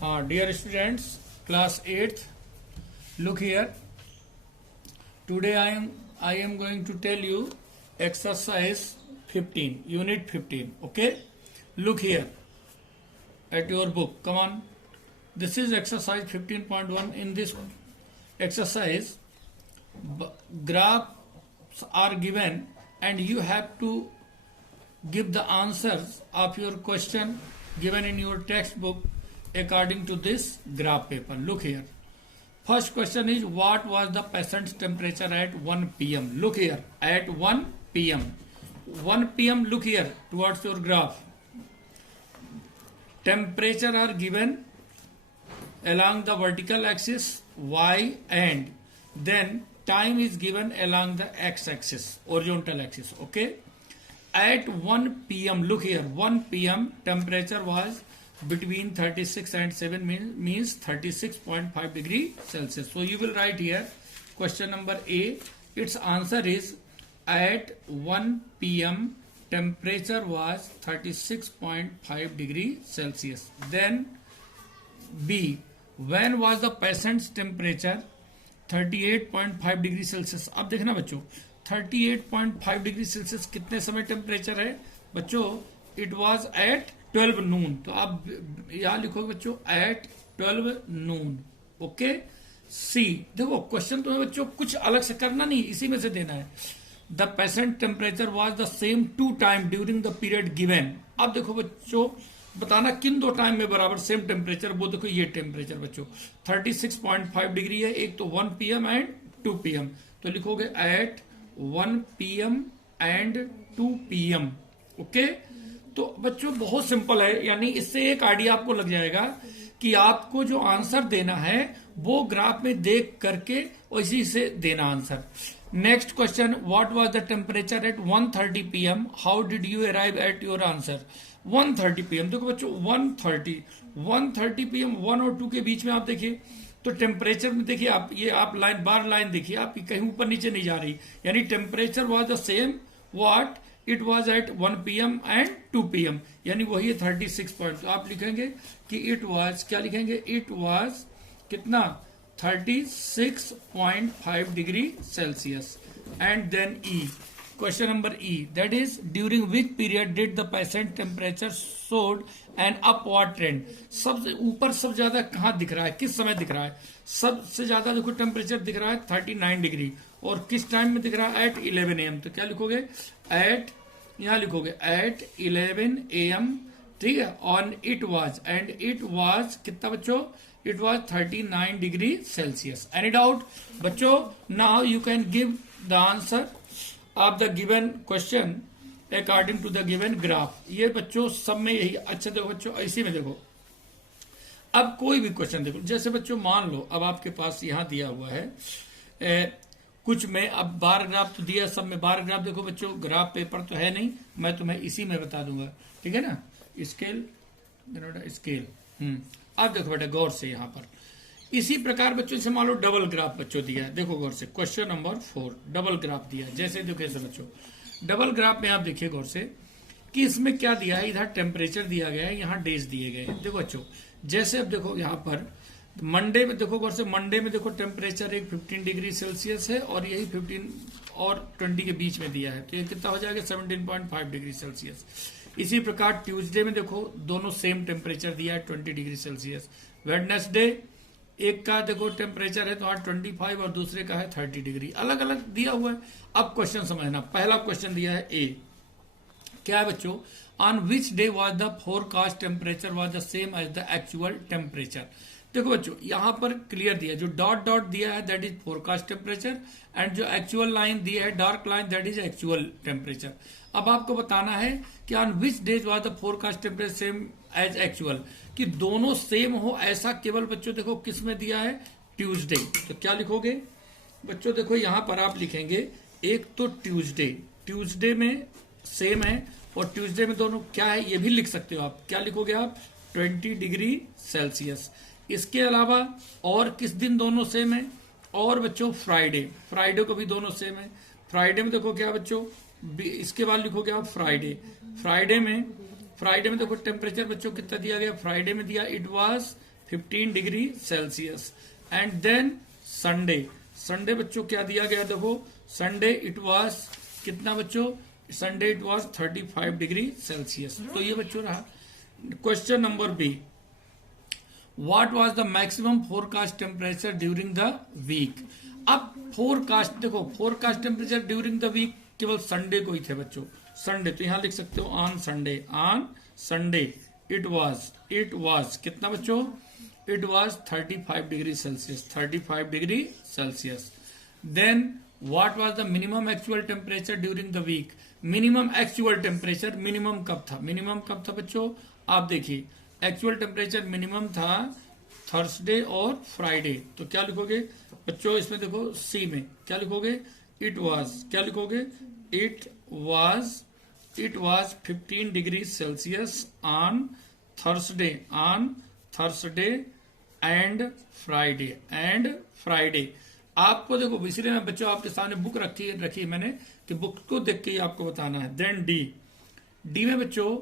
Dear students, class 8th, look here. Today I am going to tell you exercise 15, unit 15. Okay, look here at your book. Come on. This is exercise 15.1. In this exercise, graphs are given and you have to give the answers of your question given in your textbook according to this graph paper. Look here. First question is, what was the patient's temperature at 1 p.m. Look here, at 1 p.m. 1 p.m. Look here towards your graph. Temperature are given along the vertical axis y, and then time is given along the x-axis, horizontal axis. Okay. At 1 p.m. look here, 1 p.m. temperature was between 36 and 7 means 36.5 degree Celsius. So you will write here question number A. Its answer is at 1 p.m. temperature was 36.5 degree Celsius. Then B. When was the patient's temperature 38.5 degree Celsius. अब देखना बच्चों 38.5 degree Celsius कितने समय temperature है बच्चों. It was at 12 नून. तो आप यहां लिखोगे बच्चों एट 12 नून. ओके. सी. देखो क्वेश्चन तुम्हें बच्चों कुछ अलग से करना नहीं, इसी में से देना है. The patient temperature was the same 2 time during the period given. अब देखो बच्चों बताना किन 2 टाइम में बराबर सेम टेम्परेचर. वो देखो ये टेम्परेचर बच्चों 36.5 डिग्री है. एक तो 1 पीएम एंड 2 पीएम. तो लिखोगे at 1 PM and 2 PM. Okay. तो बच्चों बहुत सिंपल है, यानी इससे एक आइडिया आपको लग जाएगा कि आपको जो आंसर देना है वो ग्राफ में देख करके उसी से देना answer. Next question, what was the temperature at 1:30 PM. How did you arrive at your answer. 1:30 PM. देखो बच्चों 1:30 पीएम 1 और 2 के बीच में आप देखिए तो टेम्परेचर में देखिए आप, ये आप लाइन बार लाइन देखिए आप कहीं ऊपर नीचे नहीं जा रही, यानी temperature was the same what it was at 1 PM and 2 PM, यानी वही है 36 पॉइंट. तो आप लिखेंगे कि इट वाज, क्या लिखेंगे, इट वाज कितना 36.5 degree Celsius. And then E. Question number E, that is during which period did the patient temperature showed an upward trend. सबसे ऊपर सब ज्यादा कहाँ दिख रहा है, किस समय दिख रहा है. सबसे ज्यादा देखो टेम्परेचर दिख रहा है 39 डिग्री, और किस टाइम में दिख रहा है एट 11 AM. तो क्या लिखोगे एट, यहाँ लिखोगे एट 11 AM. ठीक है. On it was, and it was कितना बच्चों, it was 39 degree Celsius. Any doubt बच्चों. Now you can give the answer of the given question according to the given graph. ये बच्चों सब में यही. अच्छा देखो बच्चों इसी में देखो, अब कोई भी क्वेश्चन देखो, जैसे बच्चों मान लो अब आपके पास यहां दिया हुआ है कुछ में, अब बार ग्राफ तो दिया, सब में बार ग्राफ. देखो बच्चों ग्राफ पेपर तो है नहीं, मैं तुम्हें इसी में बता दूंगा. ठीक है ना. Scale scale. अब देखो बेटा गौर से यहां पर इसी प्रकार बच्चों से मान लो डबल ग्राफ बच्चों दिया है. देखो गौर से क्वेश्चन नंबर 4 डबल ग्राफ दिया है. जैसे देखो ऐसे बच्चों डबल ग्राफ में आप देखिए गौर से कि इसमें क्या दिया है, इधर टेम्परेचर दिया गया है, यहाँ डेज दिए गए हैं. देखो बच्चों जैसे अब देखो यहाँ पर मंडे में देखो गौर से, मंडे में देखो टेम्परेचर एक 15 डिग्री सेल्सियस है और यही 15 और 20 के बीच में दिया है, तो ये कितना हो जाएगा 17.5 डिग्री सेल्सियस. इसी प्रकार ट्यूसडे में देखो दोनों सेम टेम्परेचर दिया है 20 डिग्री सेल्सियस. वेडनेसडे एक का देखो टेम्परेचर है तो 25 और दूसरे का है 30 डिग्री. अलग अलग दिया हुआ है. अब क्वेश्चन समझना. पहला क्वेश्चन दिया है ए. क्या है बच्चों, on which day was the forecast temperature was the same as the actual temperature. देखो बच्चों यहां पर क्लियर दिया, जो डॉट डॉट दिया है that is forecast temperature, and जो एक्चुअल लाइन दिया है dark line that is actual temperature. अब आपको बताना है कि on which days was the forecast temperature same as actual, कि दोनों सेम हो ऐसा केवल बच्चों देखो किस में दिया है, ट्यूसडे. तो क्या लिखोगे बच्चों, देखो यहां पर आप लिखेंगे एक तो ट्यूसडे में सेम है, और ट्यूसडे में दोनों क्या है ये भी लिख सकते हो आप. क्या लिखोगे आप 20 डिग्री सेल्सियस. इसके अलावा और किस दिन दोनों सेम है, और बच्चों फ्राइडे को भी दोनों सेम है. फ्राइडे में देखो क्या बच्चों, इसके बाद लिखोगे आप फ्राइडे में देखो टेम्परेचर बच्चों कितना दिया गया, फ्राइडे में दिया it was 15 degree Celsius. And then Sunday, Sunday बच्चों क्या दिया गया देखो, संडे इट वाज कितना बच्चों, Sunday it was 35 degree Celsius. तो ये बच्चों रहा। Question number B, what was the maximum forecast temperature during the week. अब फोरकास्ट देखो, forecast temperature during the week केवल संडे को ही थे बच्चों, संडे। तो यहां लिख सकते हो on Sunday, on Sunday it was कितना बच्चों, it was 35 degree Celsius, 35 degree Celsius. Then what was the minimum actual temperature during the week. Minimum actual temperature, minimum कब था, मिनिमम कब था बच्चों, आप देखिए एक्चुअल टेम्परेचर मिनिमम था थर्सडे और फ्राइडे। तो क्या लिखोगे बच्चों इसमें देखो सी में क्या लिखोगे, इट वाज, क्या लिखोगे, it was 15 degree Celsius on Thursday and Friday. आपको देखो इसलिए मैं बच्चों आपके सामने बुक रखी मैंने कि बुक को देख के ही आपको बताना है। देन डी में बच्चों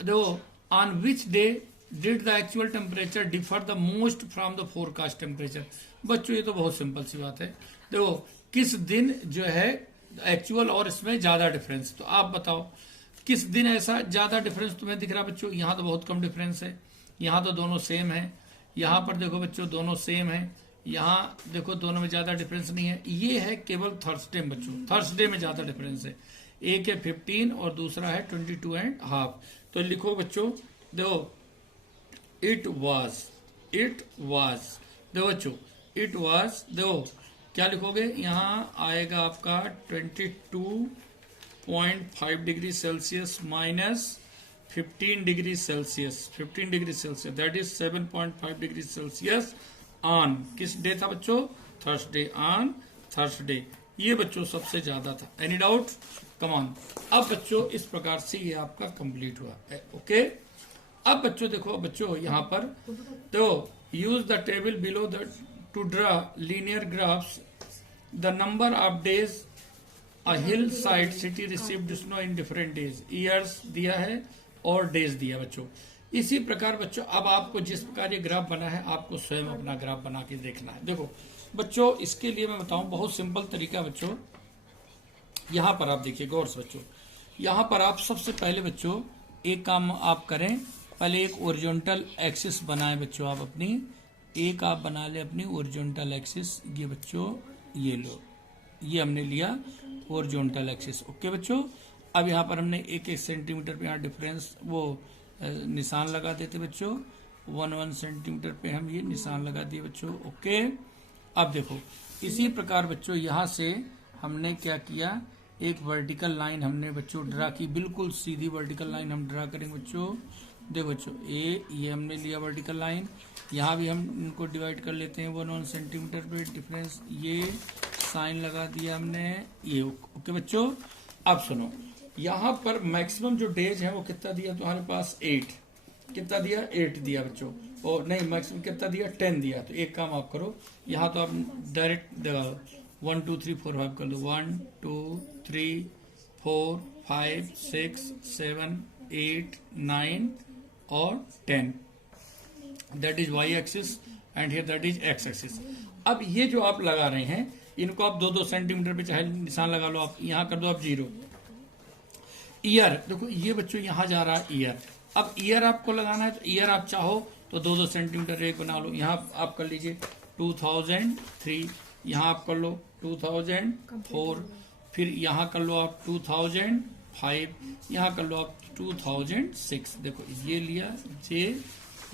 देखो, on which day did the actual temperature differ the most from the forecast temperature. बच्चों ये तो बहुत सिंपल सी बात है, देखो किस दिन जो है एक्चुअल और इसमें ज्यादा डिफरेंस। तो आप बताओ किस दिन ऐसा ज्यादा डिफरेंस तुम्हें दिख रहा बच्चों। यहां तो बहुत कम डिफरेंस है, यहां तो दोनों सेम है, यहां पर देखो बच्चों दोनों सेम है, यहां देखो दोनों में ज्यादा डिफरेंस नहीं है। ये है केवल थर्सडे में बच्चों, थर्सडे में ज्यादा डिफरेंस है, एक है 15 और दूसरा है 22.5। तो लिखो बच्चों देखो इट वाज देखो बच्चों इट वाज, देखो क्या लिखोगे, यहां आएगा आपका 22.5 degree Celsius minus 15 degree Celsius, that is 7.5 degree Celsius on किस डे था बच्चों, थर्सडे, ऑन थर्सडे। ये बच्चों सबसे ज्यादा था। Any doubt, come on. अब बच्चों इस प्रकार से ये आपका कंप्लीट हुआ है। ओके, अब बच्चों देखो बच्चों यहां पर तो use the table below the two draw linear graphs the number of days a hill side city received snow in different days. Years दिया है और डेज दिया बच्चों। इसी प्रकार बच्चों अब आपको जिस प्रकार ये ग्राफ बना है आपको स्वयं अपना ग्राफ बना के देखना है। देखो बच्चों इसके लिए मैं बताऊं बहुत सिंपल तरीका बच्चों, यहां पर आप देखिए गौर से बच्चों, यहां पर आप सबसे पहले बच्चों एक काम आप करें, पहले एक ओरिजेंटल एक्सिस बनाएं बच्चों, आप अपनी एक आप बना ले अपनी ओरिजेंटल एक्सिस। ये बच्चों ये लो, ये हमने लिया ओरिजेंटल एक्सिस। ओके बच्चों, अब यहाँ पर हमने 1 सेंटीमीटर पे यहाँ डिफरेंस वो निशान लगा देते बच्चों, 1 सेंटीमीटर पे हम ये निशान लगा दिए बच्चों। ओके, अब देखो इसी प्रकार बच्चों यहाँ से हमने क्या किया, एक वर्टिकल लाइन हमने बच्चों ड्रा की, बिल्कुल सीधी वर्टिकल लाइन हम ड्रा करेंगे बच्चों। देखो बच्चों ये हमने लिया वर्टिकल लाइन, यहाँ भी हम इनको डिवाइड कर लेते हैं 1 सेंटीमीटर पे डिफरेंस, ये साइन लगा दिया हमने ये। ओके बच्चों, अब सुनो यहाँ पर मैक्सिमम जो डेज है वो कितना दिया तुम्हारे पास, 8। कितना दिया, 8 दिया बच्चों, और नहीं मैक्सिमम कितना दिया, 10 दिया। तो एक काम आप करो, यहाँ तो आप डायरेक्ट 1 2 3 4 5 कर लो, 1 2 3 4 5 6 7 8 9 और 10, that is Y axis and here that is X axis. अब ये जो आप लगा रहे हैं इनको आप 2 सेंटीमीटर पे चाहे निशान लगा लो, आप यहाँ कर दो आप 0। ईयर देखो ये बच्चों यहाँ जा रहा है ईयर, अब ईयर आपको लगाना है तो ईयर आप चाहो तो 2 सेंटीमीटर एक बना लो, यहाँ आप कर लीजिए 2003, यहाँ आप कर लो 2004, फिर यहाँ कर लो आप 2005, यहाँ कर लो आप 2006। देखो ये लिया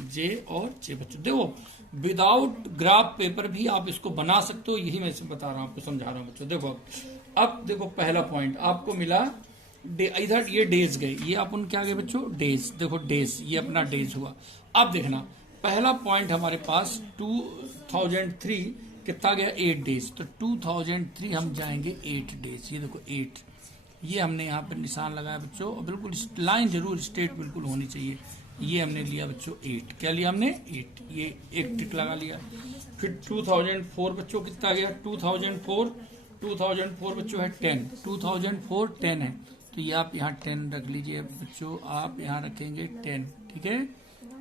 जे और जे बच्चों। देखो विदाउट ग्राफ पेपर भी आप इसको बना सकते हो, यही मैं इसमें बता रहा हूँ आपको, समझा रहा हूँ बच्चों। देखो अब देखो पहला पॉइंट आपको मिला, इधर ये डेज गए, ये अपन क्या गए बच्चों, डेज। देखो डेज, ये अपना डेज हुआ। अब देखना पहला पॉइंट हमारे पास 2003 कितना गया, 8 डेज। तो 2003 हम जाएंगे 8 डेज, ये देखो 8, ये हमने यहाँ पर निशान लगाया बच्चों, और बिल्कुल लाइन जरूर स्ट्रेट बिल्कुल होनी चाहिए। ये हमने लिया बच्चों 8, क्या लिया हमने 8, ये एक टिक लगा लिया। फिर 2004 बच्चों कितना गया, 2004 बच्चों है 10, 2004 10 है, तो ये आप यहाँ 10 रख लीजिए बच्चों, आप यहाँ रखेंगे 10, ठीक है।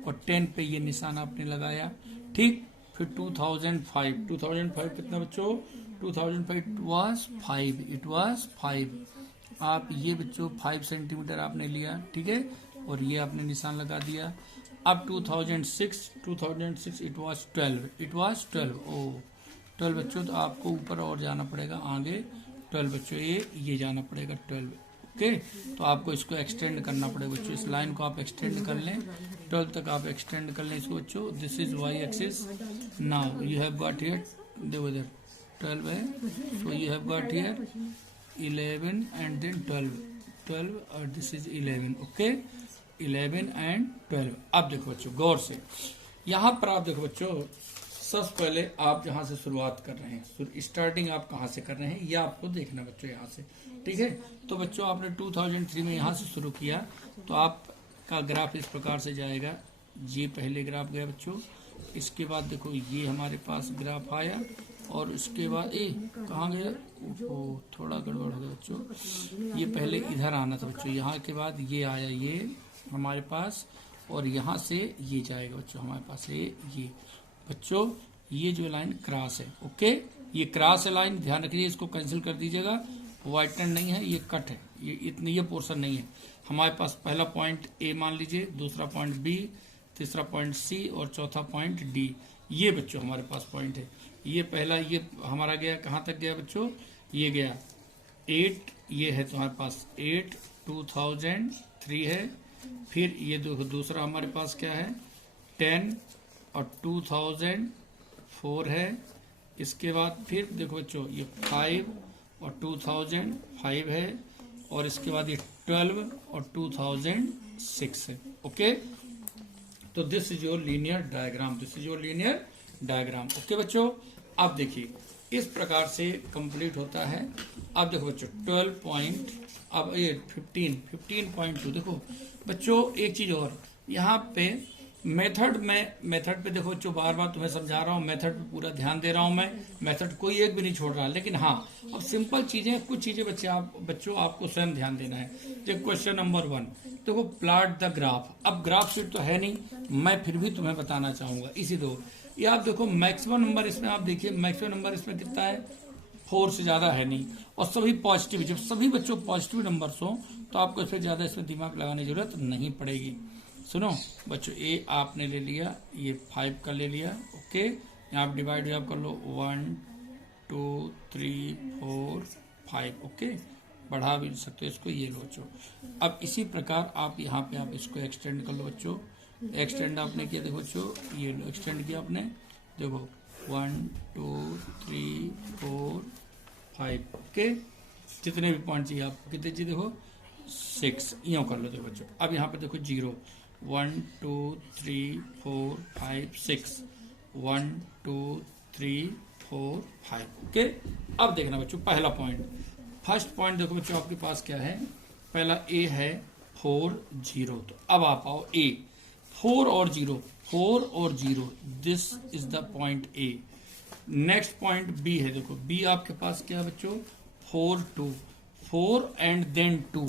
और 10 पे ये निशान आपने लगाया, ठीक। फिर 2005 कितना बच्चों, 2005 वाज 5, इट वाज 5। आप ये बच्चों 5 सेंटीमीटर आपने लिया, ठीक है, और ये आपने निशान लगा दिया। अब 2006 इट वाज 12, ओ 12 बच्चों, तो आपको ऊपर और जाना पड़ेगा आगे, 12 बच्चों, ये जाना पड़ेगा 12, ओके। तो आपको इसको एक्सटेंड करना पड़ेगा बच्चों, इस लाइन को आप एक्सटेंड कर लें, 12 तक आप एक्सटेंड कर लें इसको बच्चों। This is Y axis. Now you have got here, देखो इधर 12 है, so you have got here 11 and then 12 और दिस इज 11, ओके, 11 एंड 12। अब देखो बच्चों गौर से, यहाँ पर आप देखो बच्चों, सबसे पहले आप जहां से शुरुआत कर रहे हैं, स्टार्टिंग आप कहां से कर रहे हैं, ये आपको देखना बच्चों यहाँ से, ठीक है। तो बच्चों आपने 2003 में यहाँ से शुरू किया, तो आपका ग्राफ इस प्रकार से जाएगा। ये पहले ग्राफ गया बच्चों, इसके बाद देखो ये हमारे पास ग्राफ आया, और उसके बाद कहाँ गया, वो थोड़ा गड़बड़ हो गया बच्चों, ये पहले इधर आना था बच्चों, यहाँ के बाद ये आया ये हमारे पास, और यहाँ से ये जाएगा बच्चों हमारे पास ये बच्चों, ये जो लाइन क्रॉस है, ओके, ये क्रॉस है लाइन, ध्यान रखिए, इसको कैंसिल कर दीजिएगा, वाइटन नहीं है, ये कट है, ये पोर्शन नहीं है। हमारे पास पहला पॉइंट ए मान लीजिए, दूसरा पॉइंट बी, तीसरा पॉइंट सी और चौथा पॉइंट डी, ये बच्चों हमारे पास पॉइंट है। ये पहला ये हमारा गया, कहाँ तक गया बच्चों, ये गया 8, ये है तुम्हारे पास 8, 2003 है। फिर ये दूसरा हमारे पास क्या है 10 और 2004 है। इसके बाद फिर देखो बच्चों ये 5 और 2005 है, और इसके बाद ये 12 और 2006 है, ओके। तो this is your linear diagram, okay बच्चों। अब देखिए इस प्रकार से कंप्लीट होता है। अब देखो बच्चों 12 पॉइंट, अब ये 15.2 देखो बच्चों, एक चीज और यहाँ पे मेथड पे देखो बच्चों, बार बार तुम्हें समझा रहा हूँ, मेथड पे पूरा ध्यान दे रहा हूँ मैं, मेथड कोई एक भी नहीं छोड़ रहा, लेकिन हाँ अब सिंपल चीजें, कुछ चीजें बच्चों आपको स्वयं ध्यान देना है। जो क्वेश्चन नंबर 1 देखो, प्लॉट द ग्राफ। अब ग्राफ शीट तो है नहीं, मैं फिर भी तुम्हें बताना चाहूंगा, इसी दो ये आप देखो मैक्सिमम नंबर इसमें, आप देखिए मैक्सिमम नंबर इसमें कितना है, 4 से ज्यादा है नहीं, और सभी पॉजिटिव, जब सभी बच्चों पॉजिटिव नंबर्स हो तो आपको इससे ज्यादा इसमें दिमाग लगाने की जरूरत नहीं पड़ेगी। सुनो बच्चों, ए आपने ले लिया, ये 5 का ले लिया, ओके, यहाँ आप डिवाइड आप कर लो 1 2 3 4 5, ओके, बढ़ा भी सकते हो इसको, ये लो बच्चों। अब इसी प्रकार आप यहाँ पे आप इसको एक्सटेंड कर लो बच्चों, एक्सटेंड आपने किया, देखो बच्चों ये लो एक्सटेंड किया आपने, देखो 1 2 3 4 5, ओके, जितने भी पॉइंट चाहिए आपको, कितने चाहिए देखो 6, यूँ कर लो। देखो बच्चों अब यहाँ पे देखो 0 1 2 3 4 5 6, 1 2 3 4 5, ओके। अब देखना बच्चों पहला पॉइंट, फर्स्ट पॉइंट देखो बच्चों आपके पास क्या है, पहला ए है 4 0, तो अब आप आओ ए, 4 और 0, this is the point A. Next point B है, देखो बी आपके पास क्या है बच्चों, 4 2, 4 एंड देन 2,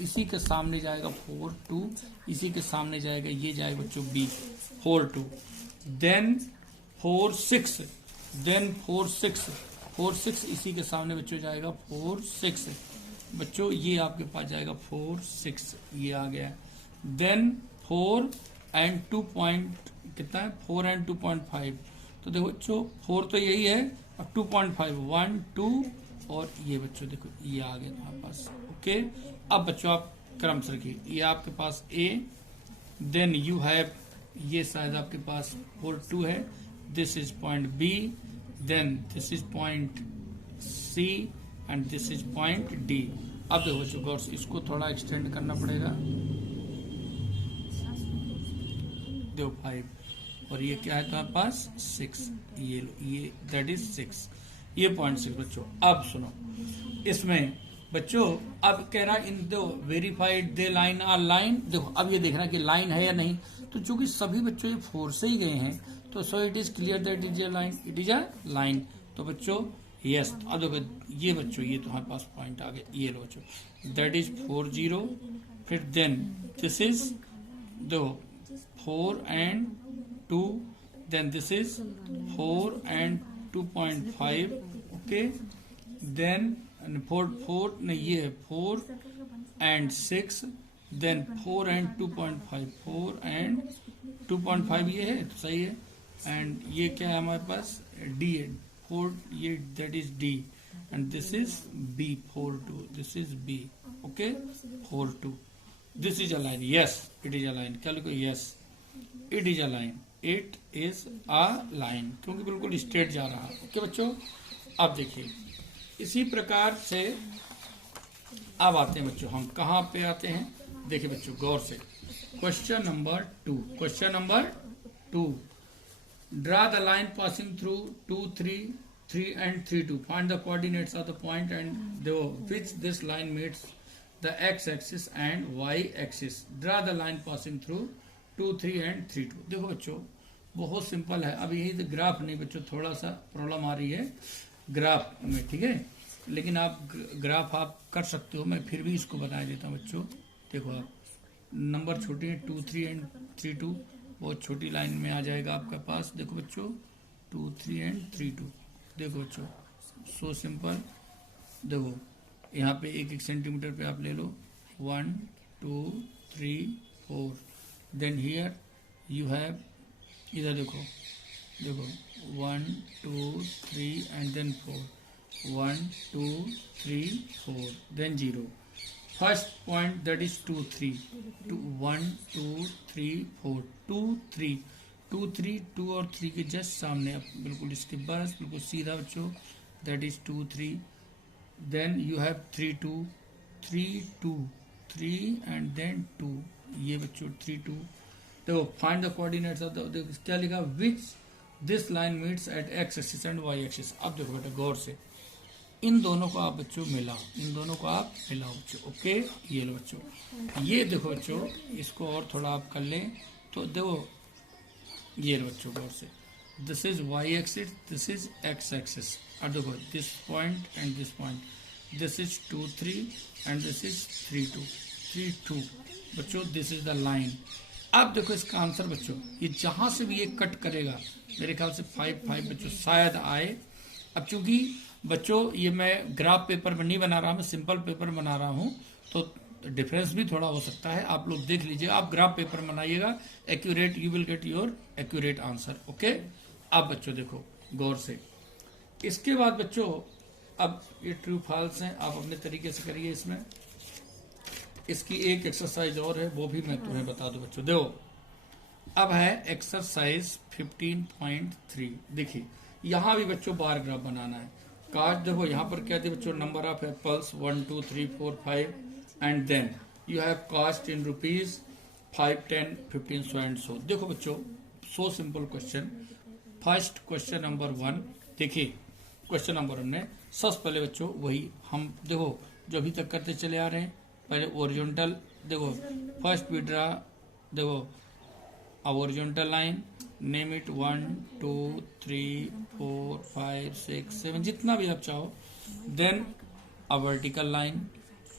इसी के सामने जाएगा 4 2, इसी के सामने जाएगा, ये जाएगा बच्चों बी 4 2, देन 4 6, देन 4 6, इसी के सामने बच्चों जाएगा 4 6, बच्चों ये आपके पास जाएगा 4 6, ये आ गया। देन 4 एंड 2 पॉइंट कितना है, 4 एंड 2.5, तो देखो बच्चों 4 तो यही है, अब 2.5 1 2, और ये बच्चों देखो ये आ गया हमारे पास, ओके। अब बच्चों आप क्रम से रखिए, ये आपके पास ए, देन यू हैव, ये शायद आपके पास 4 2 है, this is point B, then this is point C and this is point D. अब देखो बच्चों गौर से इसको थोड़ा एक्सटेंड करना पड़ेगा, देखो 5, और ये क्या है तुम्हारे पास 6, ये लो, ये दैट इज 6, ये 0.6 बच्चों। अब सुनो इसमें बच्चों, अब कह रहा इन दो verified they line are line, देखो अब ये देखना कि लाइन है या नहीं, तो चूंकि सभी बच्चों ये 4 से ही गए हैं, तो so it is clear that is a line, it is a line, तो बच्चों यस। अब देखो ये बच्चों ये तुम्हारे पास पॉइंट आ गया, ये लो बच्चों दैट इज 4 0, फिर देन दिस इज दो 4 and 2, then this is 4 and 2.5, okay, then 4 नहीं ये 4 and 6, then 4 and 2.5, 4 and 2.5 ये है तो सही है, एंड ये क्या है हमारे पास D है, 4 ये that is D, and this is B, 4 2, this is B, okay, 4 2, this is a line, yes it is a line, क्या लिखो, yes it is a line, it is a line, क्योंकि बिल्कुल स्ट्रेट जा रहा है, okay बच्चों। अब देखिए इसी प्रकार से अब आते हैं बच्चों, हम कहाँ पे आते हैं, देखिए बच्चों गौर से, question number 2, question number 2, draw the line passing through 2 3 3 and 3 2, find the coordinates of the point and which this line meets the x axis and y axis, draw the line passing through 2 3 and 3 2। देखो बच्चों बहुत simple है, अब यही तो graph नहीं बच्चों, थोड़ा सा प्रॉब्लम आ रही है ग्राफ में, ठीक है, लेकिन आप ग्राफ आप कर सकते हो, मैं फिर भी इसको बता देता हूँ बच्चों। देखो आप नंबर छोटे हैं 2 3 एंड 3 2, बहुत छोटी लाइन में आ जाएगा आपके पास, देखो बच्चों 2 3 एंड 3 2, देखो बच्चों सो सिंपल, देखो यहाँ पे 1 सेंटीमीटर पे आप ले लो, 1 2 3 4, देन हियर यू हैव, इधर देखो देखो 1 2 3 and then 4, 1 2 3 4, then 0, first point that is 2 3 2 1 2 3 4 2 3 2 3 2 और 3 के जस्ट सामने, अब बिल्कुल इसके बस बिल्कुल सीधा बच्चों, that is 2 3, then you have 3 2 3 2 3 and then 2, ये बच्चों 3 2, देखो find the coordinates of the, क्या लिखा, which this line meets at X axis and Y axis. अब देखो बेटा गौर से, इन दोनों को आप बच्चों मिलाओ, इन दोनों को आप मिलाओ बच्चों, ओके, ये लो बच्चों, ये देखो बच्चों, इसको और थोड़ा आप कर लें तो देखो, ये लो बच्चों गौर से, this is Y axis, this is X axis, और देखो this point and this point, this is 2 3 and this is 3 2 3 2, बच्चों दिस इज द लाइन। अब देखो इसका आंसर बच्चों, ये जहां से भी ये कट करेगा मेरे ख्याल से 5 5 बच्चों शायद आए। अब चूंकि बच्चों ये मैं ग्राफ पेपर में नहीं बना रहा, मैं सिंपल पेपर बना रहा हूं, तो डिफरेंस भी थोड़ा हो सकता है, आप लोग देख लीजिए, आप ग्राफ पेपर बनाइएगा accurate, you will get your accurate answer, okay. अब बच्चों देखो गौर से, इसके बाद बच्चों अब ये ट्रू फॉल्स हैं, आप अपने तरीके से करिए, इसमें इसकी एक एक्सरसाइज और है, वो भी मैं तुम्हें बता दूं बच्चों। देखो अब है एक्सरसाइज 15.3, देखिए यहां भी बच्चों बार ग्राफ बनाना है, कास्ट, देखो यहाँ पर क्या थे बच्चों, number of apples 1 2 3 4 5, and then you have cost in rupees 5 10 15 so and so. देखो बच्चों so simple question, first question number 1, देखिए क्वेश्चन नंबर 1 में सबसे पहले बच्चों वही हम देखो जो अभी तक करते चले आ रहे हैं, पहले ओरिजेंटल, देखो फर्स्ट वी ड्रा, देखो ओरिजेंटल लाइन, नेम इट 1 2 3 4 5 6 7, जितना भी आप चाहो, then a vertical line,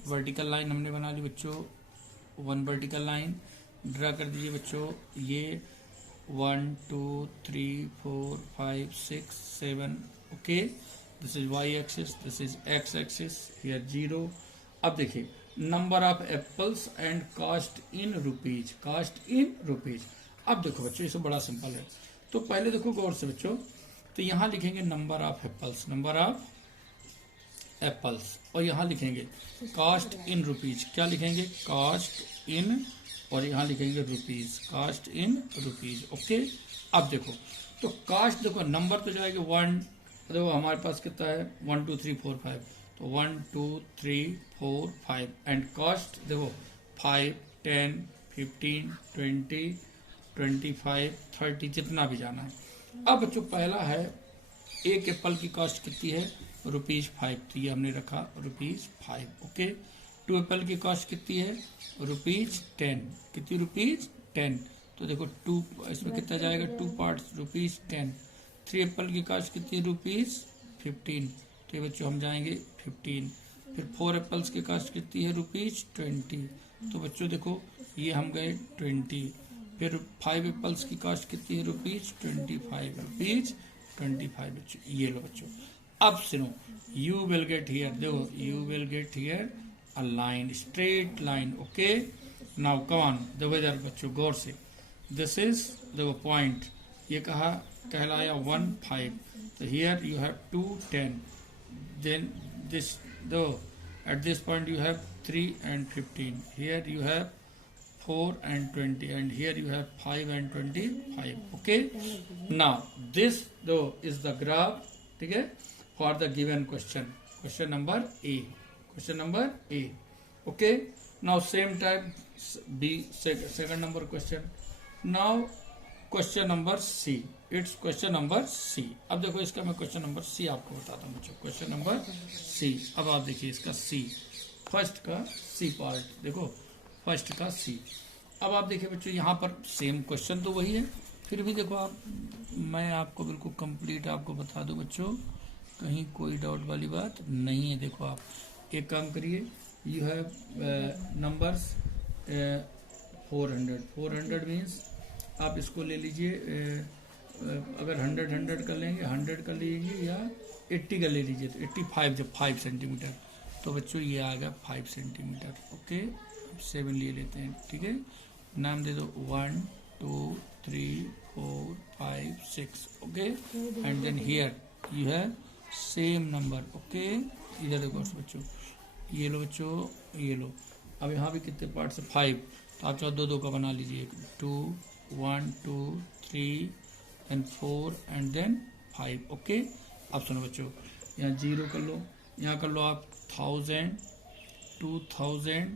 vertical line हमने बना ली बच्चों, 1 वर्टिकल लाइन ड्रा कर दीजिए बच्चों, ये 1 2 3 4 5 6 7, okay, this is Y axis, this is X axis, here 0। अब देखिए number of apples and cost in rupees, cost in rupees. अब देखो बच्चों ये सब बड़ा सिंपल है, तो पहले देखो गौर से बच्चों, तो यहां लिखेंगे number of apples, number of apples, और यहां लिखेंगे कास्ट इन रुपीज, क्या लिखेंगे, कास्ट इन, और यहां लिखेंगे rupees, cost in rupees, okay. अब देखो तो कास्ट, देखो नंबर तो जाएगा 1, देखो हमारे पास कितना है 1 2 3 4 5, तो 1 2 3 4 5, एंड कॉस्ट देखो 5 10 15 20 25 30, जितना भी जाना है। अब बच्चों पहला है, एक एप्पल की कॉस्ट कितनी है, ₹5, तो ये हमने रखा ₹5, ओके। 2 एप्पल की कॉस्ट कितनी है, ₹10, कितनी ₹10, तो देखो 2 इसमें कितना जाएगा, 2 पार्ट्स, ₹10। 3 एप्पल की कॉस्ट कितनी है, ₹15, तो बच्चों हम जाएंगे 15। फिर 4 एप्पल्स की कॉस्ट कितनी है, ₹20, तो बच्चों देखो ये हम गए 20। फिर 5 एप्पल्स की कॉस्ट कितनी है रुपीज 25 रुपीज 25 बच्चों। ये लो बच्चों, अब सुनो, यू विल गेट हियर, देखो you will get here a line, straight line, okay. Now come on, देखो इधर बच्चों गौर से, दिस इज देखो पॉइंट, ये कहा कहलाया 1 5, तो here you have 2 10, then this दो at this point you have 3 and 15, here you have 4 and 20, and here you have 5 and 25, okay। now this though is the graph, ठीक है, for the given question, question number A, okay। now same type B, second number question, now question number C, it's question number C. अब देखो इसका मैं question number सी आपको बताता हूँ बच्चों, क्वेश्चन नंबर सी। अब आप देखिए इसका सी, फर्स्ट का सी पार्ट, देखो फर्स्ट का सी। अब आप देखिए बच्चों यहाँ पर सेम क्वेश्चन तो वही है, फिर भी देखो आप, मैं आपको बिल्कुल कंप्लीट आपको बता दूं बच्चों, कहीं कोई डाउट वाली बात नहीं है। देखो आप एक काम करिए, यू हैव नंबर्स 400 मीन्स आप इसको ले लीजिए, अगर 100 कर लेंगे, 100 कर लीजिए या 80 का ले लीजिए, तो 85 जब 5 सेंटीमीटर, तो बच्चों ये आ गया 5 सेंटीमीटर, ओके। 7 ले लेते हैं, ठीक है, नाम दे दो 1 2 3 4 5 6, okay. And then here you have same number, okay. इधर देखो बच्चों, ये लो बच्चों, ये लो। अब यहाँ भी कितने पार्ट है 5, तो आप चाहो 2 का बना लीजिए, 2 1 2 3 एंड 4 एंड देन 5, ओके। अब सुनो बच्चों, यहाँ 0 कर लो, यहाँ कर लो आप 1000 2000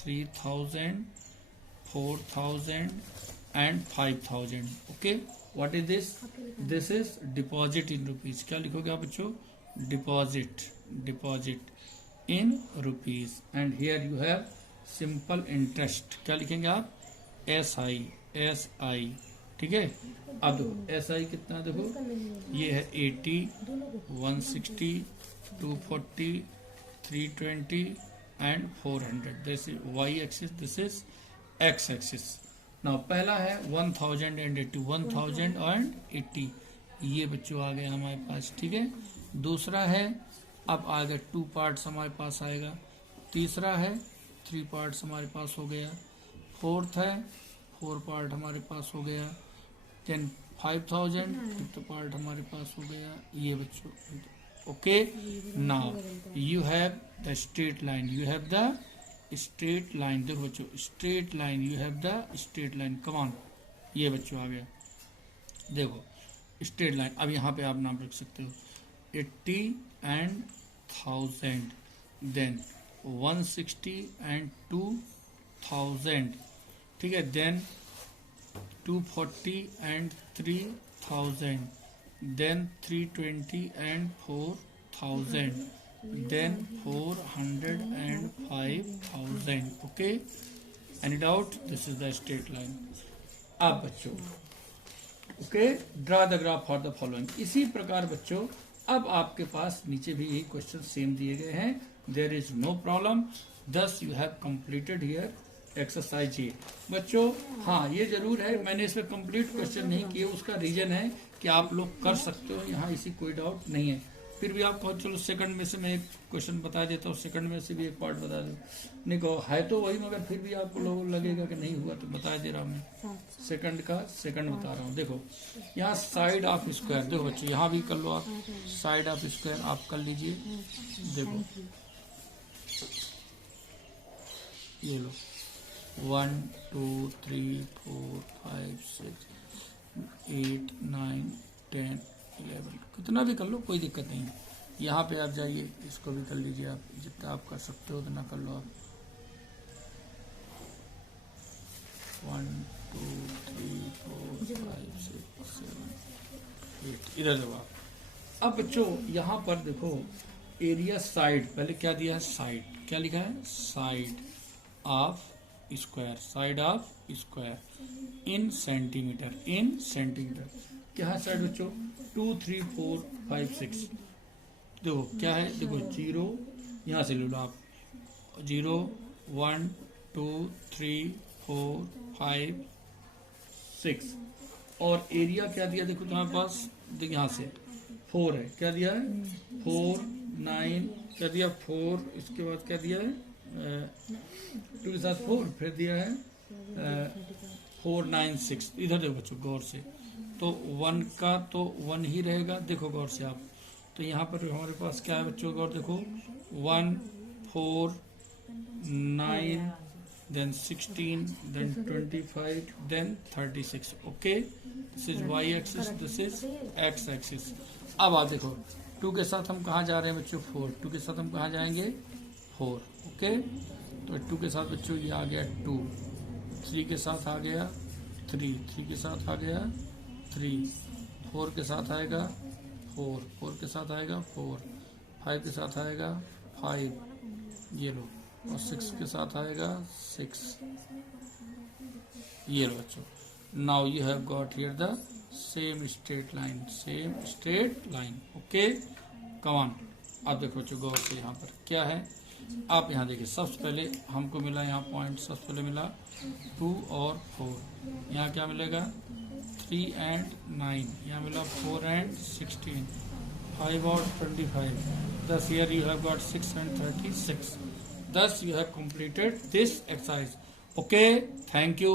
3000 4000 and 5000, okay. What is this, this is deposit in rupees. क्या लिखोगे आप बच्चों, deposit in rupees. And here you have simple interest, क्या लिखेंगे आप, SI, ठीक है। अब देखो SI कितना, देखो ये है 80 160 240 320 and 400, this is Y axis, this is X axis. Now पहला है 1080, 1080, ये बच्चों आ गया हमारे पास, ठीक है। दूसरा है, अब आ गया 2 पार्ट्स हमारे पास आएगा। तीसरा है 3 पार्ट्स हमारे पास हो गया। फोर्थ है 4 पार्ट हमारे पास हो गया। देन 5000 फिफ्थ पार्ट हमारे पास हो गया, ये बच्चों, okay. Now you have the straight line, you have the straight line, देखो बच्चों straight line, you have the straight line, come on, ये बच्चों आ गया, देखो स्ट्रेट लाइन। अब यहाँ पे आप नाम रख सकते हो 80 एंड 1000, देन 160 एंड 2000, ठीक है, then 240 and 3000, then 320 and 4000, then 400 and 5000, okay. Any doubt, this is the straight line. अब बच्चों, okay, draw the graph for the following. इसी प्रकार बच्चों अब आपके पास नीचे भी यही क्वेश्चन सेम दिए गए हैं, there is no problem, thus you have completed here exercise ये बच्चों। हाँ, ये जरूर है, मैंने इसमें कंप्लीट क्वेश्चन नहीं किए, उसका रीजन है कि आप लोग कर सकते हो, यहाँ इसी कोई डाउट नहीं है। फिर भी आपको चलो सेकंड में से मैं एक क्वेश्चन बता देता हूँ, सेकंड में से भी एक पार्ट बता दूँ, नहीं कहो है तो वही, मगर फिर भी आपको लोगों लगेगा कि नहीं हुआ, तो बता दे रहा हूँ मैं, सेकंड का सेकंड बता रहा हूँ। देखो यहाँ साइड ऑफ स्क्वायर, देखो बच्चों यहाँ भी कर लो आप, साइड ऑफ स्क्वायर आप कर लीजिए, देखो ये लो 1 2 3 4 5 6 8 9 10 11, कितना भी कर लो कोई दिक्कत नहीं है। यहाँ पे आप जाइए, इसको भी कर लीजिए आप, जितना आप कर सकते हो उतना कर लो आप। 1 2 3 4 5 6 7 8, इधर देखो आप। अब बच्चों यहाँ पर देखो एरिया साइड, पहले क्या दिया है, साइड, क्या लिखा है, side of square, side of square in centimetre, in centimetre. क्या है साइड बच्चों, 2 3 4 5 6, देखो क्या है, देखो 0, यहाँ से ले लो आप, 0 1 2 3 4 5 6 और एरिया क्या दिया देखो तुम्हारे पास, देखो यहाँ से 4 है, क्या दिया है 4 9, क्या दिया 4, इसके बाद क्या दिया है 2 के साथ 4, फिर दिया है 4 9 6। इधर देखो बच्चों गौर से, तो 1 का तो 1 ही रहेगा, देखो गौर से आप। तो यहाँ पर हमारे पास क्या है बच्चों, गौर देखो 1 4 9 then 16 then 25 then 36। Okay, this is y axis, this is x axis. अब आप देखो 2 के साथ हम कहाँ जा रहे हैं बच्चों 4, 2 के साथ हम कहाँ जाएंगे 4। ओके, तो 2 के साथ बच्चों ये आ गया 2, 3 के साथ आ गया 3, 3 के साथ आ गया 3, 4 के साथ आएगा 4, 4 के साथ आएगा 4, 5 के साथ आएगा 5, ये लो, और 6 के साथ आएगा 6, ये लो बच्चों। Now you have got here the same straight line, same straight line. Okay, come on. अब देखो बच्चों गौर से, यहाँ पर क्या है, आप यहाँ देखिए, सबसे पहले हमको मिला यहाँ पॉइंट, सबसे पहले मिला 2 और 4, यहाँ क्या मिलेगा 3 and 9, यहाँ मिला 4 and 16, 5 और 25, thus here you have got 6 and 36, thus you have completed this exercise. Okay, thank you.